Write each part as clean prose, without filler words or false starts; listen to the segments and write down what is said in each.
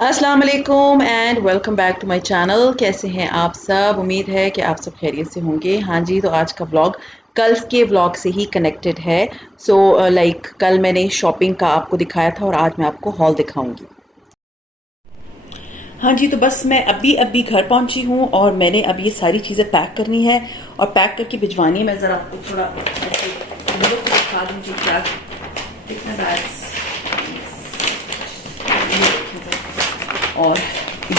अस्सलाम वालेकुम and welcome back to my channel. कैसे हैं आप सब? उम्मीद है कि आप सब खैरियत से होंगे। हाँ जी, तो आज का व्लॉग कल के व्लॉग से ही कनेक्टेड है। सो कल मैंने शॉपिंग का आपको दिखाया था और आज मैं आपको हॉल दिखाऊंगी। हाँ जी, तो बस मैं अभी अभी घर पहुंची हूँ और मैंने अब ये सारी चीज़ें पैक करनी है और पैक करके भिजवानी है। मैं ज़रा आपको थोड़ा ऐसे लुक दिखा दूँगी क्या कितने बैग्स और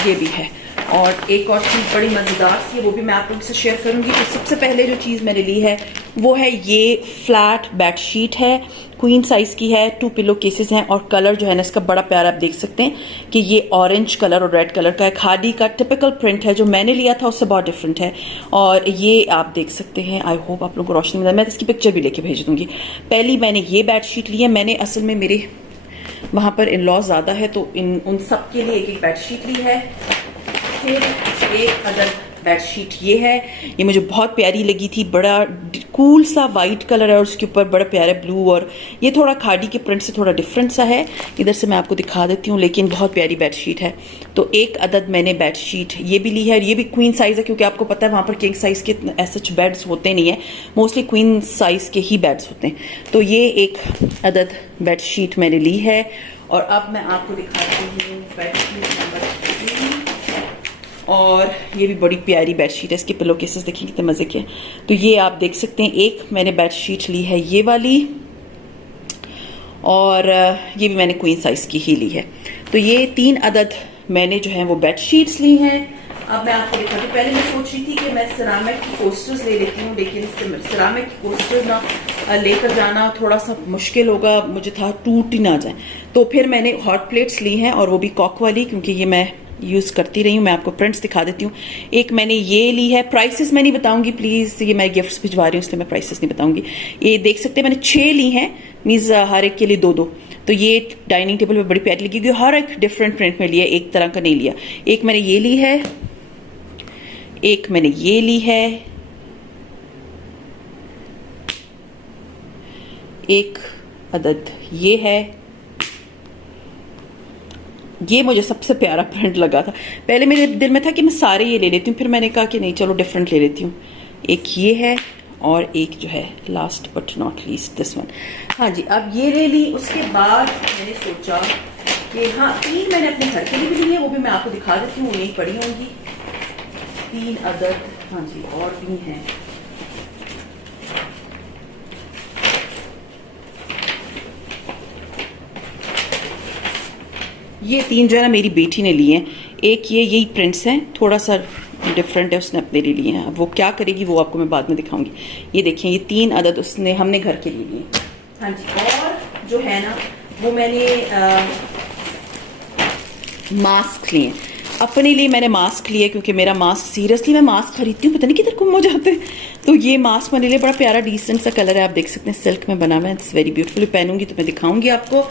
ये भी है। और एक और चीज़ बड़ी मज़ेदार सी है, वो भी मैं आप लोगों से शेयर करूंगी। तो सबसे पहले जो चीज़ मैंने ली है वो है ये फ्लैट बेड शीट है, क्वीन साइज की है, 2 पिलो केसेस हैं और कलर जो है ना इसका बड़ा प्यारा, आप देख सकते हैं कि ये ऑरेंज कलर और रेड कलर का है। खादी का टिपिकल प्रिंट है, जो मैंने लिया था उससे बहुत डिफरेंट है। और ये आप देख सकते हैं, आई होप आप लोगों को रोशनी में, मैं इसकी पिक्चर भी लेके भेज दूंगी। पहली मैंने ये बेड शीट ली है। मैंने असल में मेरे वहां पर इन लॉ ज्यादा है तो उन सब के लिए एक एक बेडशीट ली है। फिर एक अदर बेडशीट ये है, ये मुझे बहुत प्यारी लगी थी। बड़ा कूल सा वाइट कलर है और उसके ऊपर बड़ा प्यारा ब्लू, और ये थोड़ा खादी के प्रिंट से थोड़ा डिफरेंट सा है। इधर से मैं आपको दिखा देती हूँ, लेकिन बहुत प्यारी बेडशीट है। तो एक अदद मैंने बेडशीट ये भी ली है और ये भी क्वीन साइज है, क्योंकि आपको पता है वहाँ पर किंग साइज के ऐसे बेड्स होते नहीं है, मोस्टली क्वीन साइज के ही बेड्स होते हैं। तो ये एक अदद बेडशीट मैंने ली है। और अब मैं आपको दिखाती हूँ बेडशीट नंबर 3। और ये भी बड़ी प्यारी बेडशीट है, इसके पिलो केसेस देखिए कितने मजे के। तो ये आप देख सकते हैं, एक मैंने बेडशीट ली है ये वाली, और ये भी मैंने क्वीन साइज की ही ली है। तो ये 3 अदद मैंने जो है वो बेडशीट्स ली हैं। अब मैं आपको दिखाती हूँ। पहले मैं सोच रही थी कि मैं सिरामिक की कोस्टर्स ले लेती हूँ, लेकिन सिरामिक की कोस्टर ना लेकर जाना थोड़ा सा मुश्किल होगा, मुझे था टूट ही ना जाए। तो फिर मैंने हॉट प्लेट्स ली हैं, और वो भी कॉक वाली, क्योंकि ये मैं यूज करती रही हूँ। मैं आपको प्रिंट्स दिखा देती हूँ। एक मैंने ये ली है, प्राइसेस मैं नहीं बताऊंगी प्लीज, ये मैं गिफ्ट्स भिजवा रही हूँ इसलिए मैं प्राइसेस नहीं बताऊंगी। ये देख सकते हैं मैंने 6 ली हैं, मीन्स हर एक के लिए 2-2। तो ये डाइनिंग टेबल पे बड़ी प्यारी लगी, हर एक डिफरेंट प्रिंट में लिया, एक तरह का नहीं लिया। एक मैंने ये ली है, एक मैंने ये ली है, एक अदद ये है। ये मुझे सबसे प्यारा प्रिंट लगा था। पहले मेरे दिल में था कि मैं सारे ये ले लेती हूँ, फिर मैंने कहा कि नहीं चलो डिफरेंट ले लेती हूँ। एक ये है और एक जो है last but not least this one. हाँ जी, अब ये ले ली। उसके बाद मैंने सोचा कि हाँ 3 मैंने अपने घर के लिए भी ली है, वो भी मैं आपको दिखा देती हूँ, यही पड़ी होंगी 3 अदर। हाँ जी, और भी हैं। ये 3 जो है ना मेरी बेटी ने लिए हैं। एक ये यही प्रिंट्स हैं, थोड़ा सा डिफरेंट है, उसने अपने लिए लिए हैं। अब वो क्या करेगी वो आपको मैं बाद में दिखाऊंगी। ये देखिए, ये 3 अदद उसने हमने घर के लिए लिए। हाँ जी, और जो है ना वो मैंने मास्क लिए। अपने लिए मैंने मास्क लिए, क्योंकि मेरा मास्क, सीरियसली मैं मास्क खरीदती हूँ पता नहीं किधर गुम हो जाते हैं। तो ये मास्क मेरे लिए बड़ा प्यारा डिसेंट सा कलर है, आप देख सकते हैं सिल्क में बना हुआ है, इट्स वेरी ब्यूटीफुल। पहनूंगी तो मैं दिखाऊंगी आपको।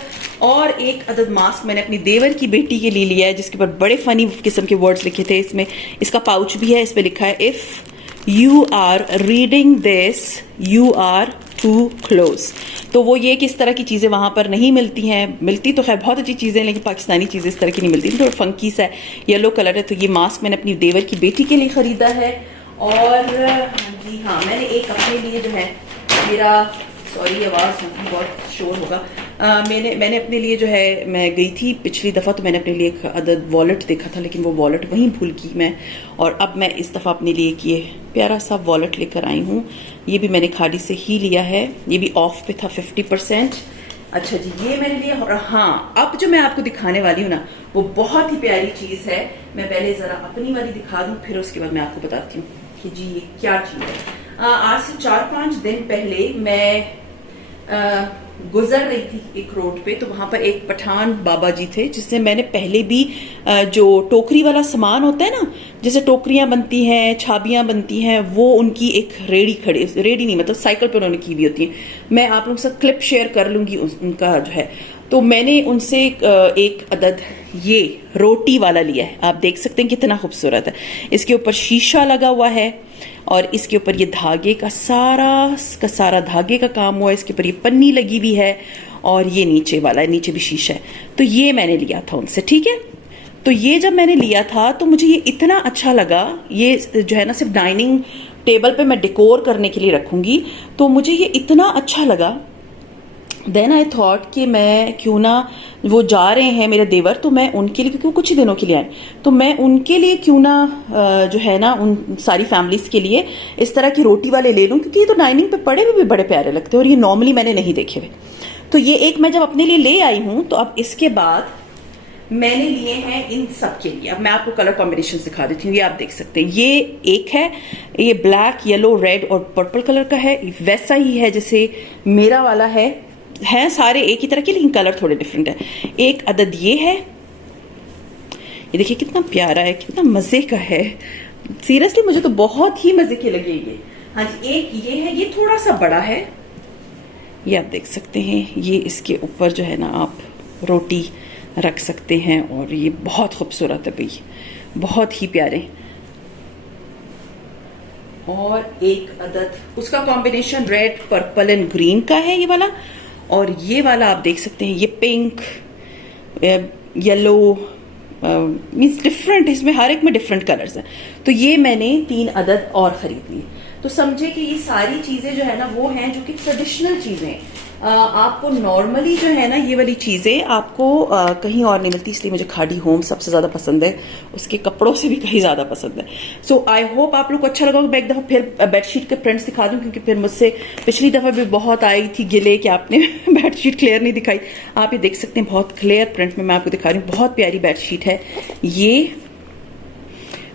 और एक अदद मास्क मैंने अपनी देवर की बेटी के लिए लिया है, जिसके ऊपर बड़े फनी किस्म के वर्ड्स लिखे थे। इसमें इसका पाउच भी है, इस पर लिखा है if you are reading this you are too close. तो वो ये कि इस तरह की चीज़ें वहाँ पर नहीं मिलती हैं, मिलती तो खैर बहुत अच्छी चीज़ें, लेकिन पाकिस्तानी चीज़ें इस तरह की नहीं मिलती। तो फंकी सा येलो कलर है। तो ये मास्क मैंने अपनी देवर की बेटी के लिए ख़रीदा है। और जी हाँ, मैंने एक अपने लिए जो है मेरा, सॉरी आवाज़ बहुत शोर होगा, मैंने अपने लिए जो है, मैं गई थी पिछली दफ़ा तो मैंने अपने लिए एक अदद वॉलेट देखा था, लेकिन वो वॉलेट वहीं भूल गई मैं। और अब मैं इस दफ़ा अपने लिए एक ये प्यारा सा वॉलेट लेकर आई हूँ। ये भी मैंने खादी से ही लिया है, ये भी ऑफ पे था 50%। अच्छा जी, ये मैंने लिया। और हाँ, अब जो मैं आपको दिखाने वाली हूँ ना वो बहुत ही प्यारी चीज़ है। मैं पहले ज़रा अपनी वाली दिखा दूँ, फिर उसके बाद मैं आपको बताती हूँ कि जी ये क्या चीज़ है। आज से 4-5 दिन पहले मैं गुजर रही थी एक रोड पे, तो वहां पर एक पठान बाबा जी थे जिससे मैंने पहले भी जो टोकरी वाला सामान होता है ना, जैसे टोकरियां बनती हैं, छाबियां बनती हैं, वो उनकी एक रेडी नहीं मतलब साइकिल पर उन्होंने की हुई होती है। मैं आप लोगों के साथ क्लिप शेयर कर लूंगी उनका जो है। तो मैंने उनसे एक अदद ये रोटी वाला लिया है, आप देख सकते हैं कितना खूबसूरत है। इसके ऊपर शीशा लगा हुआ है और इसके ऊपर ये धागे का सारा धागे का काम हुआ है। इसके ऊपर ये पन्नी लगी हुई है और ये नीचे वाला है, नीचे भी शीशा है। तो ये मैंने लिया था उनसे, ठीक है। तो ये जब मैंने लिया था तो मुझे ये इतना अच्छा लगा। ये जो है ना सिर्फ डाइनिंग टेबल पे मैं डेकोर करने के लिए रखूंगी, तो मुझे ये इतना अच्छा लगा। देन आई थॉट कि मैं क्यों ना, वो जा रहे हैं मेरे देवर, तो मैं उनके लिए, क्योंकि वो कुछ ही दिनों के लिए आए, तो मैं उनके लिए क्यों ना जो है ना उन सारी फैमिलीज के लिए इस तरह की रोटी वाले ले लूं, क्योंकि ये तो डाइनिंग पे पड़े हुए भी बड़े प्यारे लगते हैं और ये नॉर्मली मैंने नहीं देखे हुए। तो ये एक मैं जब अपने लिए ले आई हूं, तो अब इसके बाद मैंने लिए हैं इन सब के लिए। अब मैं आपको कलर कॉम्बिनेशन दिखा देती हूँ। ये आप देख सकते हैं, ये एक है, ये ब्लैक, येलो, रेड और पर्पल कलर का है। वैसा ही है जैसे मेरा वाला है सारे एक ही तरह के, लेकिन कलर थोड़े डिफरेंट है। एक अदद ये है, ये देखिए कितना प्यारा है, कितना मजे का है। सीरियसली मुझे तो बहुत ही मजे के लगे ये। हाँ जी, एक ये है, ये थोड़ा सा बड़ा है, ये आप देख सकते हैं। ये इसके ऊपर जो है ना आप रोटी रख सकते हैं और ये बहुत खूबसूरत है भाई, बहुत ही प्यारे। और एक अदद उसका combination red, purple and green का है ये वाला। और ये वाला आप देख सकते हैं, ये पिंक, येलो, मीन्स डिफरेंट, इसमें हर एक में डिफरेंट कलर्स हैं। तो ये मैंने 3 अदद और खरीद लिए। तो समझे कि ये सारी चीजें जो है ना वो हैं जो कि ट्रेडिशनल चीजें। आपको नॉर्मली जो है ना ये वाली चीजें आपको कहीं और नहीं मिलती, इसलिए मुझे खादी होम सबसे ज्यादा पसंद है, उसके कपड़ों से भी कहीं ज्यादा पसंद है। सो आई होप आप लोग को अच्छा लगा। मैं एक दफा फिर बेडशीट के प्रिंट्स दिखा दूं, क्योंकि फिर मुझसे पिछली दफा भी बहुत आई थी गिले कि आपने बेडशीट क्लियर नहीं दिखाई। आप ये देख सकते हैं, बहुत क्लियर प्रिंट में मैं आपको दिखा रही हूँ। बहुत प्यारी बेडशीट है ये।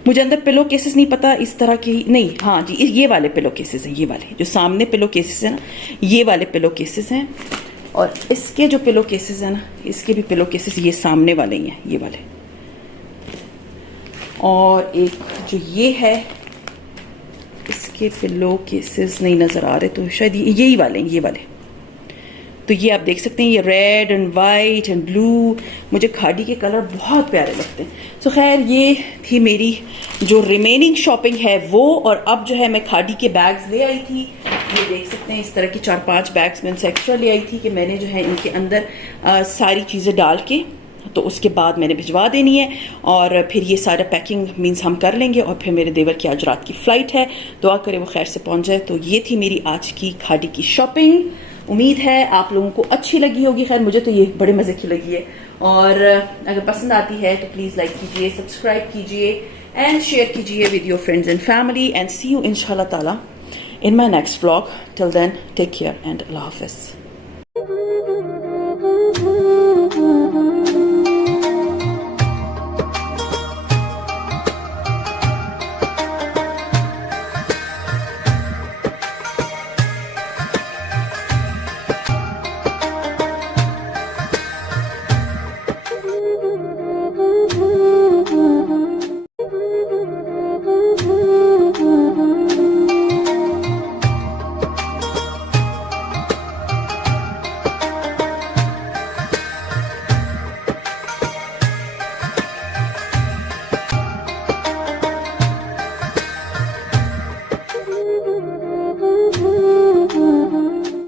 मुझे अंदर पिलो केसेस नहीं पता इस तरह की, नहीं, हाँ जी ये वाले पिलो केसेस हैं, ये वाले जो सामने पिलो केसेस हैं ना, ये वाले पिलो केसेस हैं। और इसके जो पिलो केसेस हैं ना, इसके भी पिलो केसेस ये सामने वाले ही हैं, ये वाले। और एक जो ये है, इसके पिलो केसेस नहीं नजर आ रहे, तो शायद यही वाले हैं, ये वाले। तो ये आप देख सकते हैं, ये red and white and blue, मुझे खादी के कलर बहुत प्यारे लगते हैं। सो खैर ये थी मेरी जो रिमेनिंग शॉपिंग है वो। और अब जो है मैं खादी के बैग्स ले आई थी, ये देख सकते हैं, इस तरह की 4-5 बैग्स मैं इनसे एक्स्ट्रा ले आई थी कि मैंने जो है इनके अंदर सारी चीज़ें डाल के, तो उसके बाद मैंने भिजवा देनी है। और फिर ये सारा पैकिंग मीन्स हम कर लेंगे और फिर मेरे देवर की आज रात की फ्लाइट है, दुआ करे वो खैर से पहुंच जाए। तो ये थी मेरी आज की खादी की शॉपिंग। उम्मीद है आप लोगों को अच्छी लगी होगी। खैर मुझे तो ये बड़े मजे की लगी है। और अगर पसंद आती है तो प्लीज लाइक कीजिए, सब्सक्राइब कीजिए एंड शेयर कीजिए with your friends and family. And see you इंशाल्लाह ताला in my next vlog. Till then, take care and Allah Hafiz.